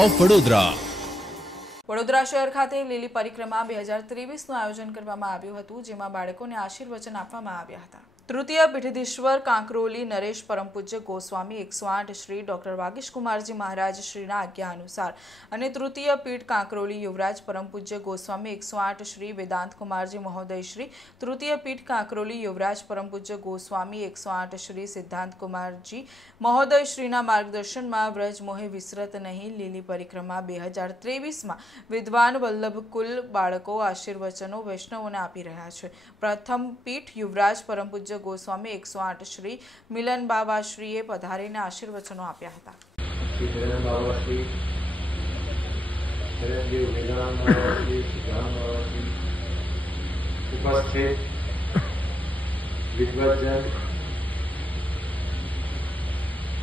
Of Vadodara. Vadodara શહેર ખાતે લીલી પરિક્રમા 2023નું આયોજન કરવામાં આવ્યું હતું, જેમાં બાળકોને આશીર્વચન આપવામાં આવ્યા હતા. તૃતીય પીઠાધીશ્વર કાંકરોલી નરેશ પરમ પૂજ્ય ગોસ્વામી 108 શ્રી ડોક્ટર વાગીશ કુમારજી મહારાજ શ્રીના આજ્ઞા અનુસાર અને તૃતીય પીઠ કાંકરોલી યુવરાજ પરમ પૂજ્ય ગોસ્વામી 108 શ્રી વેદાંત કુમારજી મહોદય શ્રી તૃતીય પીઠ કાંકરોલી યુવરાજ પરમ પૂજ્ય ગોસ્વામી 108 શ્રી સિદ્ધાંત કુમારજી મહોદય શ્રીના માર્ગદર્શનમાં વ્રજ મોહે વિસરત નહીં લીલી પરિક્રમા 2023માં વિદ્વાન વલ્લભ કુલ બાળકો આશીર્વચનો વૈષ્ણવોને આપી રહ્યા છે. પ્રથમ પીઠ યુવરાજ પરમ પૂજ્ય ગોસ્વામી 108 શ્રી મિલન બાવાશ્રીએ પધારીને આશીર્વચનો આપ્યા હતા.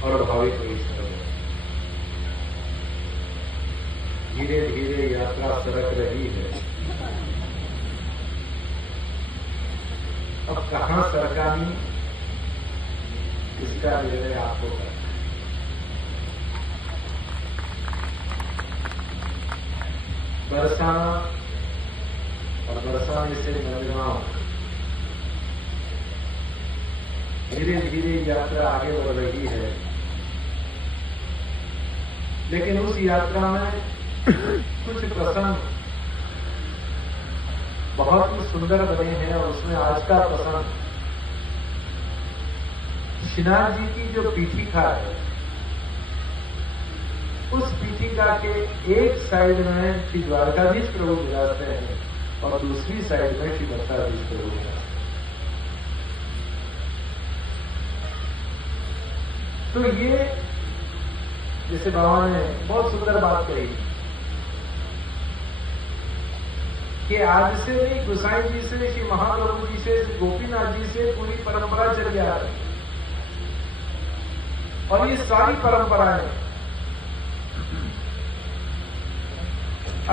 और भाविक धीरे धीरे यात्रा सरक रही है. अब कहां सरकानी इसका निर्णय आपको करना है. बरसाना और बरसाने से नजगांव धीरे धीरे यात्रा आगे बढ़ रही है, लेकिन उस यात्रा में कुछ प्रसंग बहुत ही सुंदर बने हैं. और उसमें आज का प्रसंग श्रीनाथ जी की जो पीठिका है, उस पीठिका के एक साइड में श्री द्वारकाधीश प्रभु विराजते हैं और दूसरी साइड में श्री बरसाधीश प्रभु विराजते हैं. तो ये जैसे बाबा ने बहुत सुंदर बात कही कि आज से नहीं, गोसाई जी से, श्री महाप्रभु जी से, श्री गोपीनाथ जी से पूरी परंपरा चली आ रही है. और ये सारी परंपराएं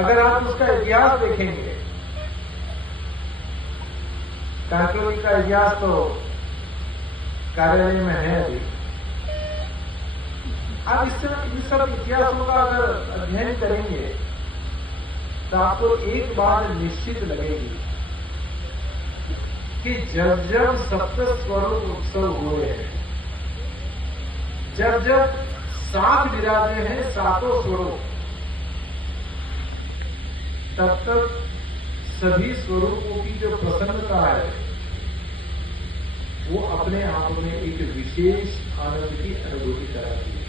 अगर आप उसका इतिहास देखेंगे, कांकरोली का इतिहास तो कार्यालय में है अभी. आप इन सब इतिहासों का अगर अध्ययन करेंगे तो आपको एक बात निश्चित लगेगी कि जब जब सप्त स्वरूप उत्सव हुए हैं, जब जब सात विराजे हैं सातों स्वरूप, तब तक सभी स्वरूपों की जो प्रसन्नता है वो अपने आप में एक विशेष आनंद की अनुभूति कराती है.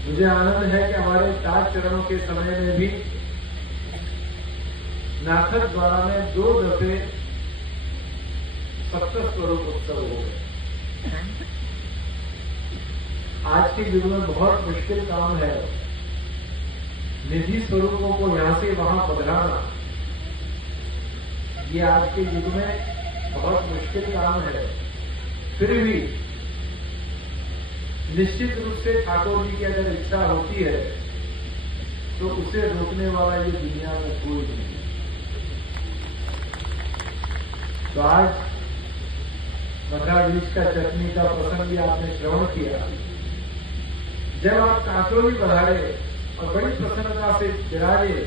मुझे आनंद है कि हमारे ताज चरणों के समय में भी नाथक द्वारा में 2 दफे सप्त स्वरूप उत्सव हो गए. आज के युग में बहुत मुश्किल काम है निधि स्वरूपों को यहां से वहां बदलाना. ये आज के युग में बहुत मुश्किल काम है. फिर भी निश्चित रूप से ठाकुर जी की अगर इच्छा होती है तो उसे रोकने वाला ये दुनिया में कोई नहीं. तो आज मथुराधीश का चटनी का प्रसंग भी आपने श्रवण किया. जब आप कांकरोली पधारे और बड़ी प्रसन्नता से विराजे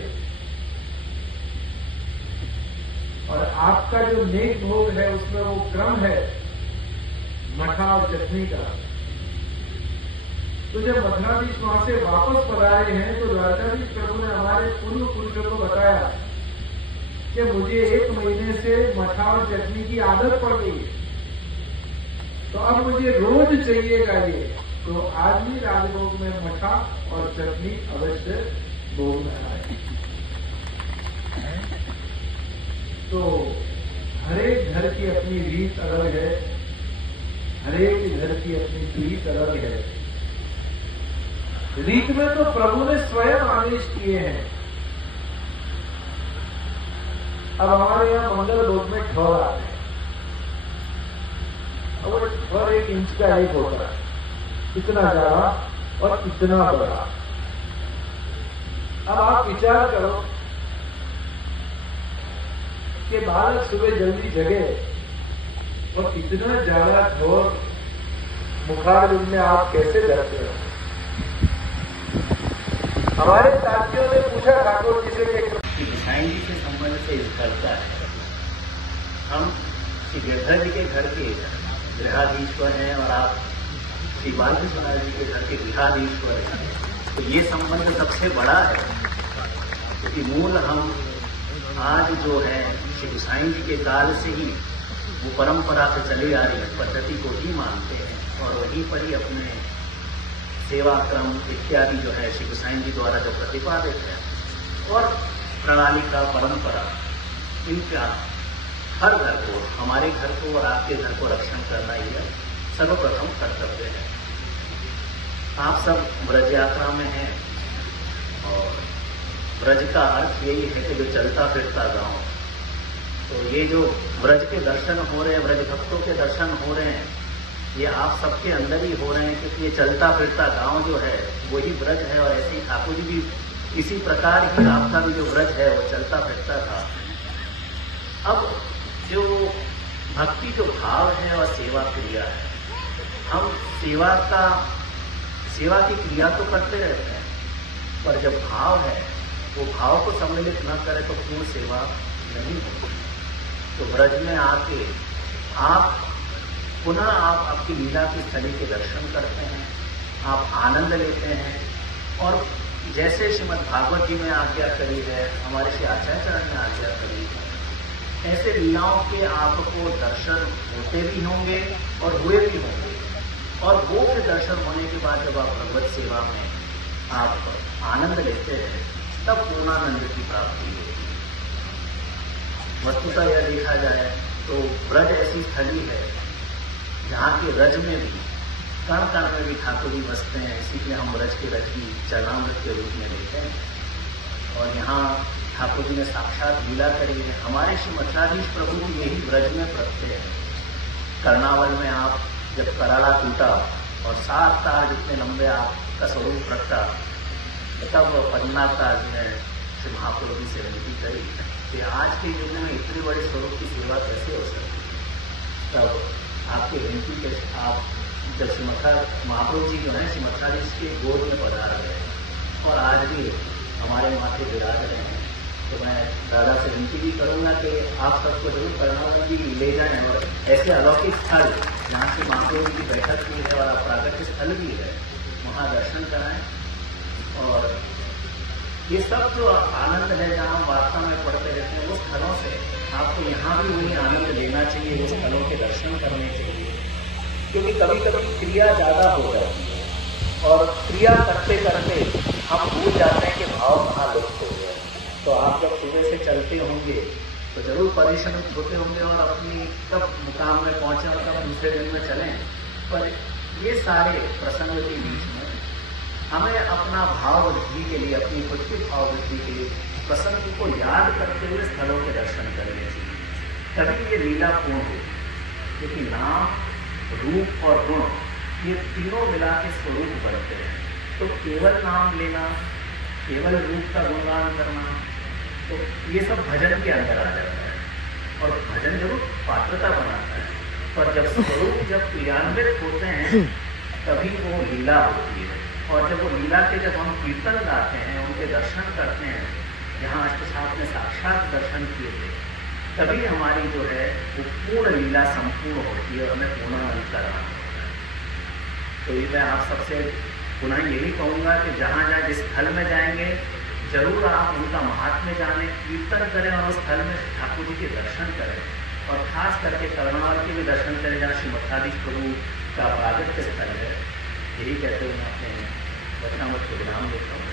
और आपका जो नेक भोग है उसमें वो क्रम है मठा और चटनी का. तो जब मथुराधीश वहां से वापस पधारे हैं तो द्वारकाधीश प्रभु ने हमारे पूर्व पुरुषों को बताया कि मुझे 1 महीने से मठा और चटनी की आदत पड़ गई है, तो अब मुझे रोज चाहिएगा ये. तो आज भी राजभोग में मठा और चटनी अवश्य भोग में आए. तो हरेक घर की अपनी रीत अलग है, हरेक घर की अपनी प्रीत अलग है. रीत में तो प्रभु ने स्वयं आदेश किए हैं. अब हमारे यहां मंगल भोग में ठौर आते हैं. अब वो ठौर 1 इंच का एक होता है, इतना ज्यादा और इतना बड़ा. अब आप विचार करो कि बालक सुबह जल्दी जगे और इतना ज्यादा ठौर बुखार में आप कैसे डरते हो? हमारे साथियों ने पूछा ठाकुर जी से कि गोसाई जी के संबंध से इस घर का है। हम श्री गिरधर जी के घर के गृहाधीश्वर हैं और आप श्री बालकृष्ण जी के घर के गृहाधीश्वर हैं। तो ये संबंध सबसे बड़ा है, क्योंकि मूल हम आज जो है श्री गोसाई जी के काल से ही वो परंपरा से चली आ रही पद्धति को ही मानते हैं और वहीं पर ही अपने सेवा क्रम इत्यादि जो है श्री गोसाई जी द्वारा जो प्रतिपादित है और प्रणाली का परंपरा, इनका हर घर को, हमारे घर को और आपके घर को रक्षण करना ही सर्वप्रथम कर्तव्य है। आप सब ब्रज यात्रा में हैं और ब्रज का अर्थ यही है कि जो चलता फिरता गांव, तो ये जो ब्रज के दर्शन हो रहे हैं, ब्रज भक्तों के दर्शन हो रहे हैं, ये आप सबके अंदर ही हो रहे हैं, क्योंकि ये चलता फिरता गांव जो है वही ब्रज है। और ऐसे ही ठाकुर जी भी इसी प्रकार ही आपका भी जो ब्रज है वो चलता फिरता था। अब जो भक्ति जो भाव है और सेवा क्रिया है, हम सेवा की क्रिया तो करते रहते हैं, पर जब भाव है वो भाव को सम्मिलित न करें तो पूर्ण सेवा नहीं होती। तो ब्रज में आके आप पुनः आपकी लीला की स्थली के दर्शन करते हैं, आप आनंद लेते हैं और जैसे श्रीमद् भागवत जी में आज्ञा करी है, हमारे श्री आचार्य ने आज्ञा करी है, ऐसे लीलाओं के आपको दर्शन होते भी होंगे और हुए भी होंगे। और वो के दर्शन होने के बाद जब आप भगवत सेवा में आप आनंद लेते हैं, तब पूर्णानंद की प्राप्ति होती है। वस्तुतः यह देखा जाए तो ब्रज ऐसी स्थली है जहाँ के रज में भी, कण कण में भी ठाकुर जी बसते हैं। इसीलिए हम ब्रज के रज की चरणामृत के रूप में लेते हैं और यहाँ ठाकुर जी ने साक्षात लीला करी है। हमारे श्री मथुराधीश प्रभु जी यही ब्रज में प्रगटे हैं। कर्णावल में आप जब कराड़ा टूटा और 7 तार जितने लंबे आपका स्वरूप प्रगटा, तब पद्मनाभ का जो है श्री महाप्रभु जी से विनती करी कि आज के युग में इतनी बड़ी स्वरूप की सेवा कैसे हो सकती है। तब आपके विनती के आप जब श्री महाप्रभु जी जो है श्री मथुराधीश के गोद में पधार गए और आज भी हमारे माथे विराज रहे हैं, तो मैं दादा से विनती भी करूंगा कि आप सबको जरूर करना भी ले जाएं और ऐसे अलौकिक स्थल जहाँ से महाप्रभु की बैठक भी है और प्रागट्य स्थल भी है, वहाँ दर्शन कराएं। और ये सब जो आनंद है जहाँ हम वार्ता में पढ़ते रहते हैं, वो स्थलों से आपको यहाँ भी वही आनंद लेना चाहिए, वो स्थलों के दर्शन करने चाहिए। क्योंकि कभी कभी क्रिया ज़्यादा हो जाती है और क्रिया करते करते हम भूल जाते हैं कि भाव कहाँ लुप्त हो गया। तो आप जब सुबह से चलते होंगे तो जरूर परिश्रमित होते होंगे और अपनी कब मुकाम में पहुंचे और कब दूसरे दिन में चलें, पर ये सारे प्रसंग के बीच में हमें अपना भाव वृद्धि के लिए, अपनी खुद की भाव वृद्धि के लिए प्रसंग को याद करते हुए स्थलों के दर्शन करने चाहिए, तभी ये लीला पूर्ण हो। क्योंकि नाम, रूप और गुण ये तीनों मिला के स्वरूप बनते हैं। तो केवल नाम लेना, केवल रूप का गुणगान करना, तो ये सब भजन के अंदर आ जाता है और भजन जरूर पात्रता बनाता है, पर जब स्वरूप जब क्रियान्वित होते हैं तभी वो लीला होती है। और जब वो लीला के जब हम कीर्तन गाते हैं, उनके दर्शन करते हैं, जहाँ अष्टसात ने साक्षात दर्शन किए थे, तभी हमारी जो है वो पूर्ण लीला संपूर्ण होती है और हमें पूर्णानंद करना होता है। तो ये मैं आप सबसे पुनः यही कहूँगा कि जहाँ जहाँ जिस स्थल में जाएंगे जरूर आप उनका महात्म्य जाने, कीर्तन करें और उस स्थल में ठाकुर जी के दर्शन करें और खास करके कर्णावल के भी दर्शन करें जहाँ श्री मथुराधीश प्रभु का प्रागट्य स्थल है। यही कहते हुए मैं अपने वचनामृत को विराम देता हूँ।